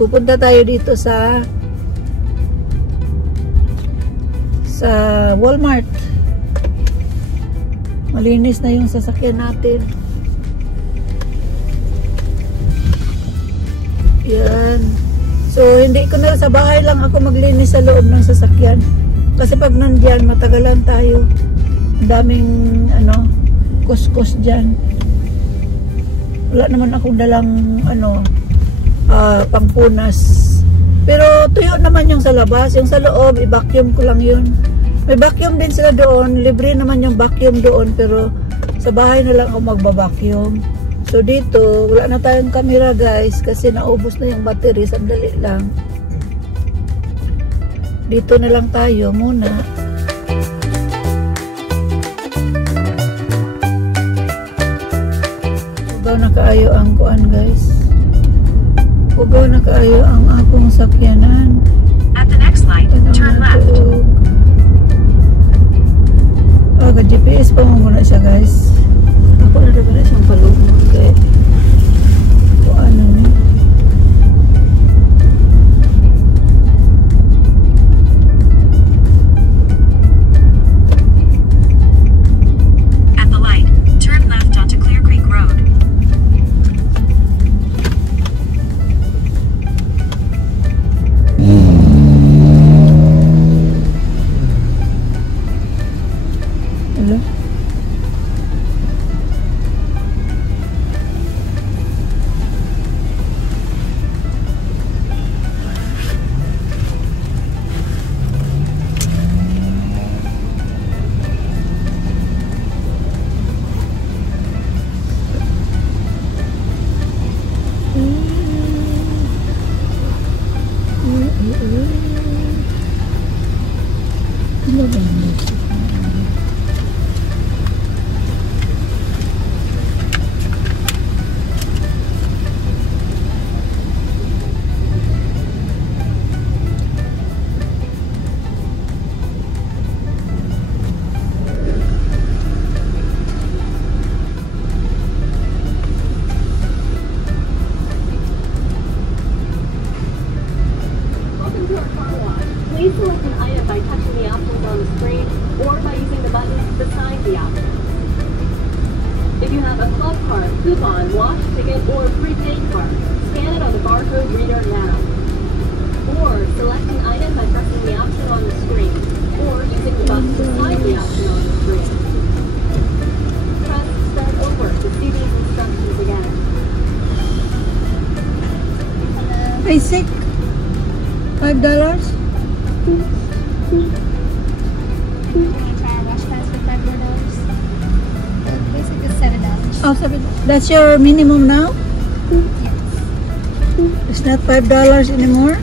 Pupunta tayo dito sa Walmart. Malinis na yung sasakyan natin. Yan. So, hindi ko na, sa bahay lang ako maglinis sa loob ng sasakyan. Kasi pag nandyan, matagalan tayo. Ang daming, kuskus dyan. Wala naman akong dalang, pampunas. Pero, tuyo naman yung sa labas. Yung sa loob, i-vacuum ko lang yun. May vacuum din sila doon. Libre naman yung vacuum doon. Pero, sa bahay na lang ako magba-vacuum. So dito, wala na tayong camera guys kasi naubos na yung battery, sandali lang. Dito na lang tayo muna. Ugaw na kaayo ang kuan guys. Ugaw na kaayo ang akong sakyanan. At the next light, turn left. GPS pa mo muna siya guys. Ako na rin siyang palugmod kaya o ano ni at the light, turn left onto Clear Creek Road. hello. Please select an item by touching the options on the screen or by using the buttons beside the options. If you have a club card, coupon, wash ticket, or prepaid card, scan it on the barcode reader now. Or select an item by pressing the option on the screen or using the button beside the option on the screen. Press start over to see these instructions again. Basic $5. Can you try a wash pass for $5 more? Basic is $7. Oh, $7. That's your minimum now? Yes. It's not $5 anymore?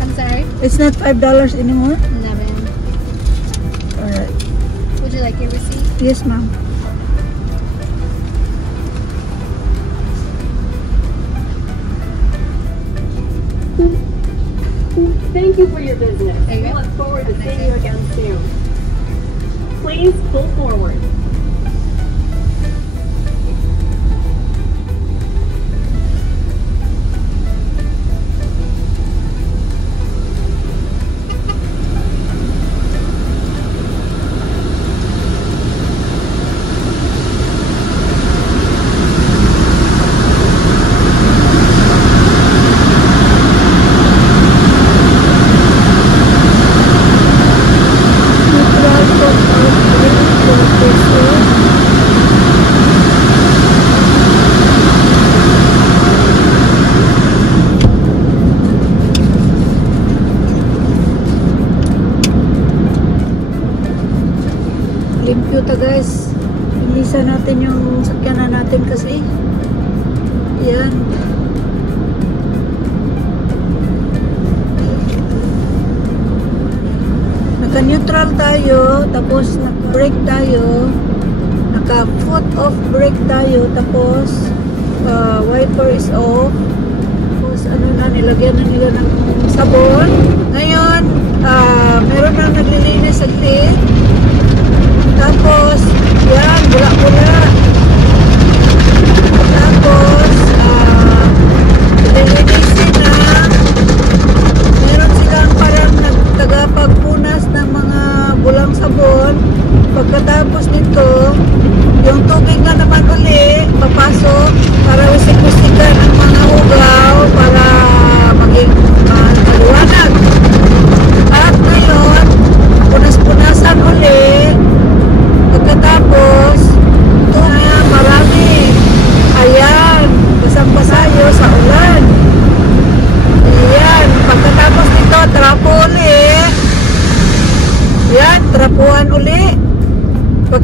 I'm sorry? It's not $5 anymore? 11. Alright. Would you like your receipt? Yes, ma'am. Thank you for your business. There you We go. look forward to seeing you again soon. Please pull forward. Limpyo ta guys. Inisa natin yung sakyanan natin kasi. Yan. Naka-neutral tayo, tapos naka-brake tayo, naka-foot off brake tayo, tapos wiper is off. Tapos ano na, nilagyan na nila ng sabon. Ngayon, meron na naglilinis sa grid. Tapos, yan, bula-bula. Tapos, lilinisin na.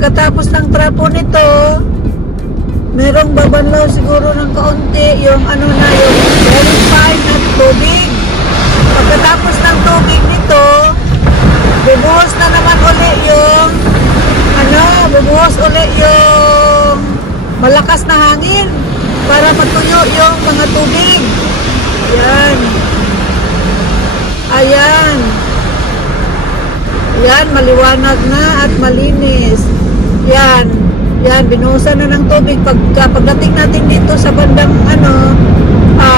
pagkatapos ng trapo nito, merong babanlaw siguro ng kaunti, yung ano na yung verified na tubig. Pagkatapos ng tubig nito, bubuhos na naman uli yung bubuhos uli yung malakas na hangin para matuyo yung mga tubig. Ayan. Ayan. Ayan, maliwanag na at malinis. Yan. Yan, binuhusan na ng tubig. Pagdating natin dito sa bandang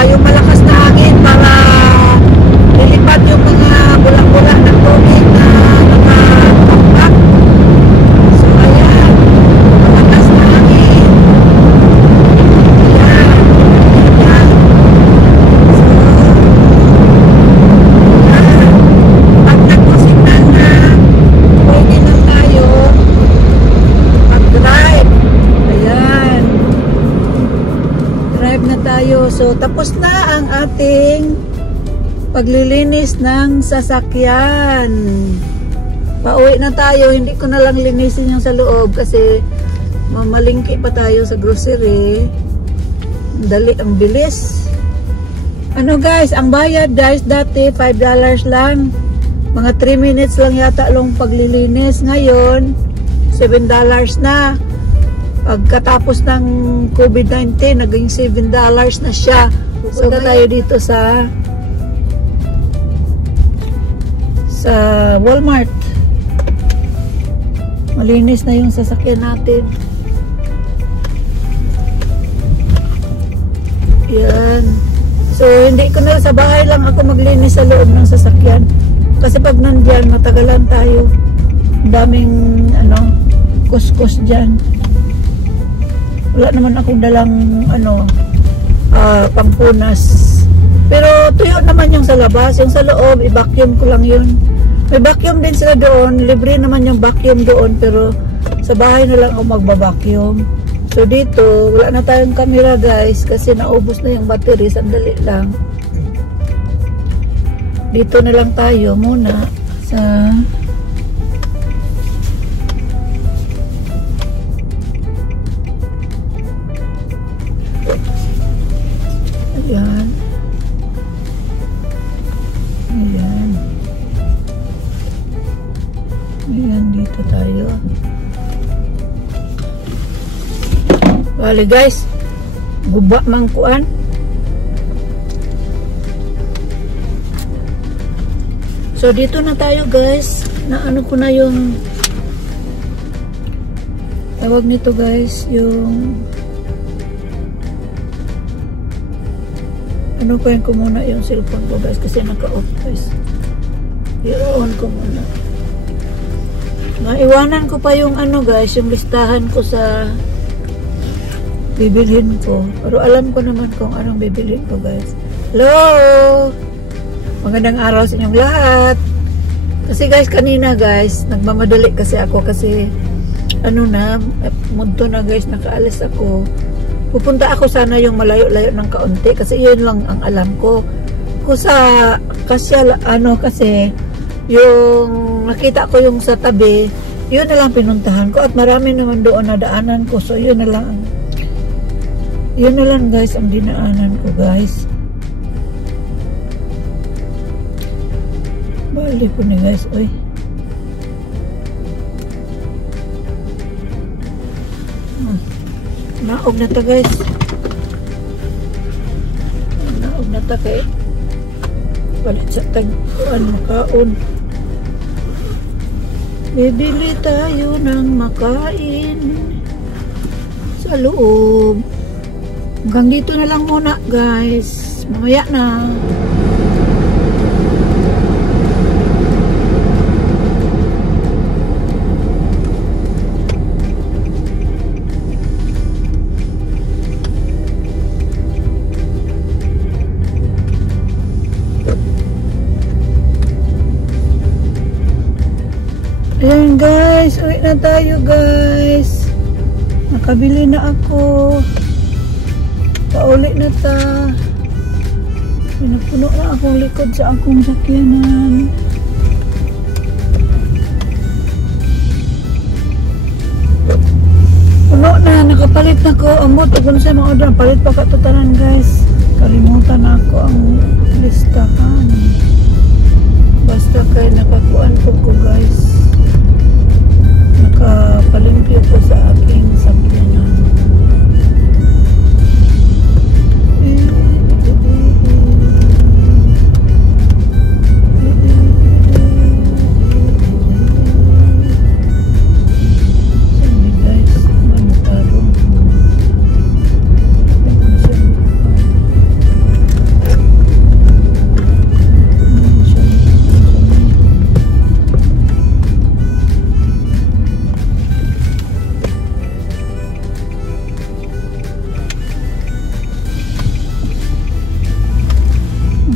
yung malakas na hangin para lilipat yung mga bulak-bulak ng tubig na nakatakpak. So, ayan. Malakas na hangin. Ayan. Ayan. So, ayan. Pag nagpusinan na, pwede lang tayo mag-drive. Ayan. Drive na tayo. So, tapos na ang ating paglilinis ng sasakyan. Pauwi na tayo. Hindi ko na lang linisin yung sa loob kasi mamalingki pa tayo sa grocery. Dali, ang bilis. Ano guys, ang bayad guys, dati $5 lang. Mga 3 minutes lang yata lang paglilinis. Ngayon, $7 na. Pagkatapos ng COVID-19, naging $7 na siya. So, tayo dito sa Walmart. Malinis na yung sasakyan natin. Yan. So, hindi ko na sa bahay lang ako maglinis sa loob ng sasakyan. Kasi pag nandyan, matagalan tayo. Daming, kuskus dyan. Wala naman akong dalang, pangpunas. Pero tuyo naman yung sa labas. Yung sa loob, i-vacuum ko lang yun. May vacuum din sila doon. Libre naman yung vacuum doon. Pero sa bahay na lang ako magba-vacuum. So dito, wala na tayong camera guys. Kasi naubos na yung battery. Sandali lang. Dito na lang tayo muna sa ayan. Ayan. Ayan, dito tayo. Bali guys, guba mangkuan. So dito na tayo guys. Na ano ko na yung tawag nito guys, yung ko muna yung cellphone ko guys kasi naka-off guys. I-on ko muna. Naiwanan ko pa yung guys, yung listahan ko sa bibilhin ko. Pero alam ko naman kung anong bibilhin ko guys. Hello! Magandang araw sa inyong lahat. Kasi guys, kanina guys, nagmamadali kasi ako kasi munto na guys, nakaalis ako. Pupunta ako sana yung malayo-layo ng kaunti kasi yun lang ang alam ko. Kasi yung nakita ko yung sa tabi, yun na lang pinuntahan ko at marami naman doon na daanan ko. So yun na lang guys ang dinaanan ko guys. Balik ko ni guys, oy. Naog na ta guys. Naog na ta kay palit sa tagpuan makaon. Bibili tayo ng makain sa loob. Hanggang dito na lang muna guys. Mamaya na. Ayan guys, uwi na tayo guys. Nakabili na ako. Pauli na ta. Pinupuno na akong likod sa akong sakyanan. Nakapalit na ko amot kung sa mga order. Palit pa ka tanan guys. Kalimutan ako ang listahan. Basta kay nakakuan ko guys. Nakapalimpyo ko sa aking sakyanan.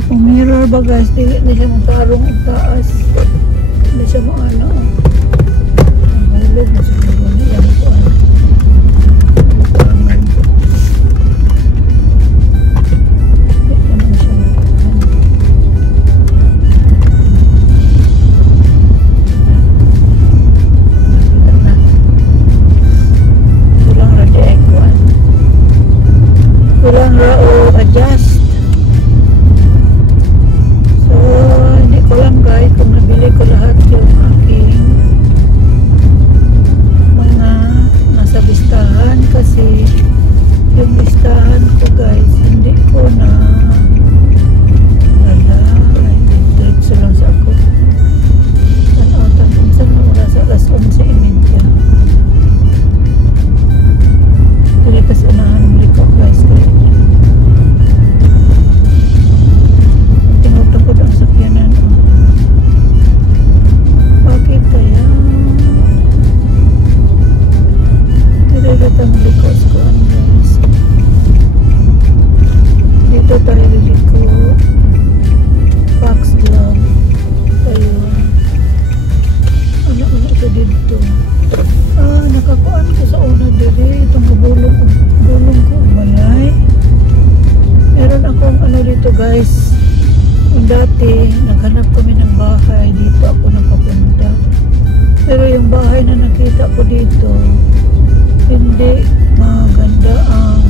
Mirror ba guys, di siya magtarong ang taas, di siya maano ang hulog na siguro niya ko ano tangan di naman siya nakita na kulang ra di ekuan kulang ra o adjust. Guys, kung nabili ko lahat yung aking mga nasa listahan kasi yung listahan ko guys hindi ko na wala ay diretso lang sa ako tanawatan kung saan na oras alas 11:30 dili kas unahan ng liko guys tingnan ko ang sakyanan kaya niligatang likos ko guys dito tayo liliko Fox Glove tayo ano ito dito nakakuan ko sa una diri itong bulong ko balay meron akong ano dito guys yung dati naghanap kami ng bahay dito ako napapunta pero yung bahay na nakita ko dito hindi maganda ang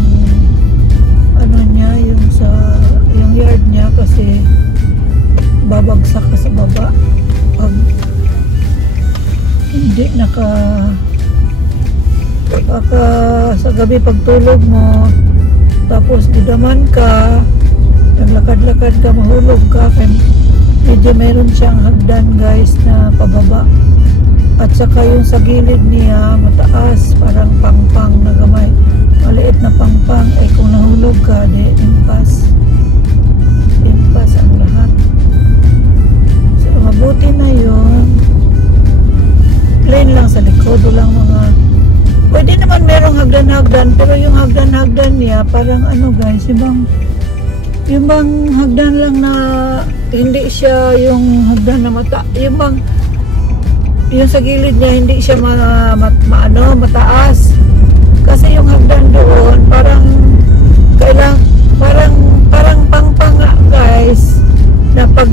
ano niya yung yard niya kasi babagsak ka sa baba pag hindi baka sa gabi pagtulog mo tapos didaman ka naglakad-lakad ka mahulog ka kaya medyo meron siyang hagdan guys na pababa at saka yung sa gilid niya mataas parang pangpang na gamay maliit na pangpang ay kung nahulog ka di impas ang lahat so mabuti na yun plain lang sa likod lang mga pwede naman merong hagdan-hagdan pero yung hagdan-hagdan niya parang ano guys yung bang hagdan lang na hindi siya yung hagdan na yung sa gilid niya hindi siya mataas kasi yung hagdan doon parang pangpang guys na pag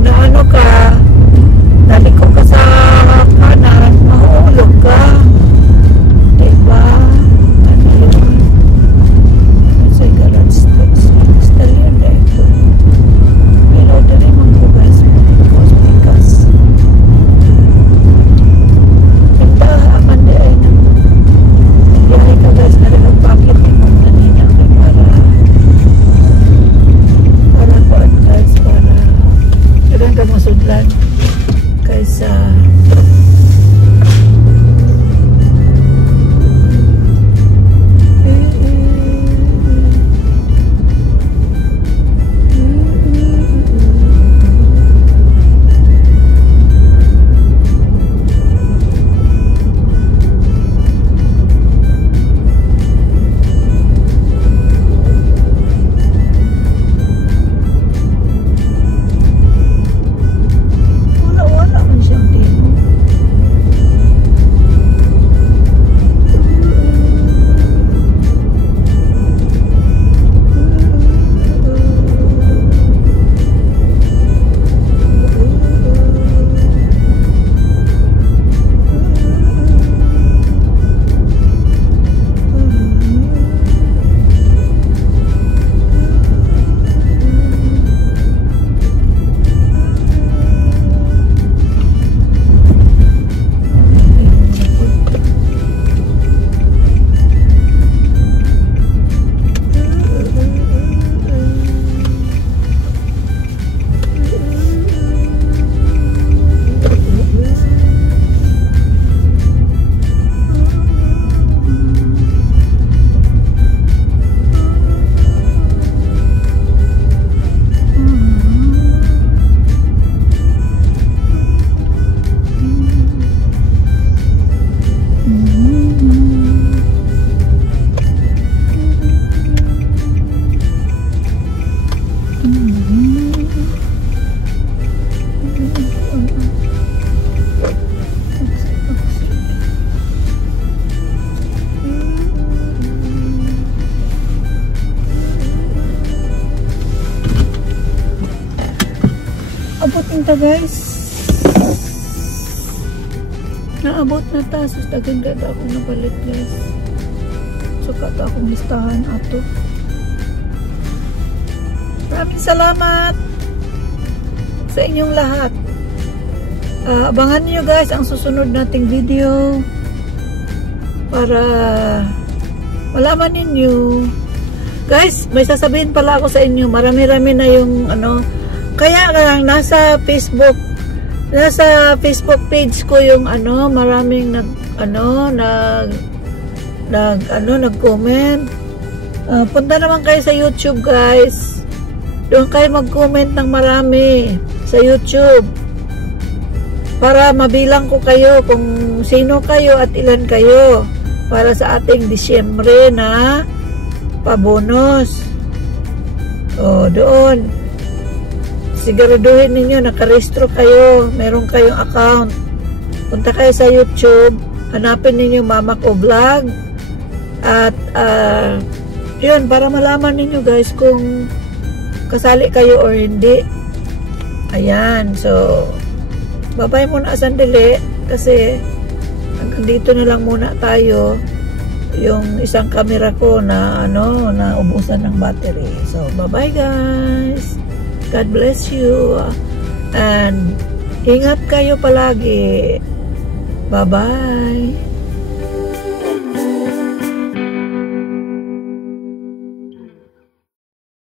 naano ka naliko ka sa kanan mahulog ka diba ano yun sa garage stallion dito pero dali man ko guys because kita aman di ay nandiyahe ka guys na rin nagpakit imong nanina para kuan guys para kailan ka masudlan kaysa Abutin ta guys. Naabot na ta. Sus, daganda akong napalit guys. Suka ta akong listahan ato. Maraming salamat sa inyong lahat. Abangan niyo guys ang susunod nating video para malaman ninyo. Guys, may sasabihin pala ako sa inyo. Marami-rami na yung ano. Kaya lang nasa Facebook page ko yung ano, maraming nag-comment. Punta naman kayo sa YouTube guys. Doon kayo mag-comment ng marami sa YouTube. Para mabilang ko kayo kung sino kayo at ilan kayo para sa ating Disyembre na pabonus. O, doon. Siguraduhin ninyo, nakarehistro kayo, meron kayong account. Punta kayo sa YouTube, hanapin ninyo Mama Ko Vlog. At, yun, para malaman ninyo guys kung kasali kayo or hindi. Ayan, so, babay muna sandali kasi hanggang dito na lang muna tayo. Yung isang camera ko na, na ubusan ng battery. So, bye-bye guys. God bless you. And ingat kayo palagi. Bye-bye.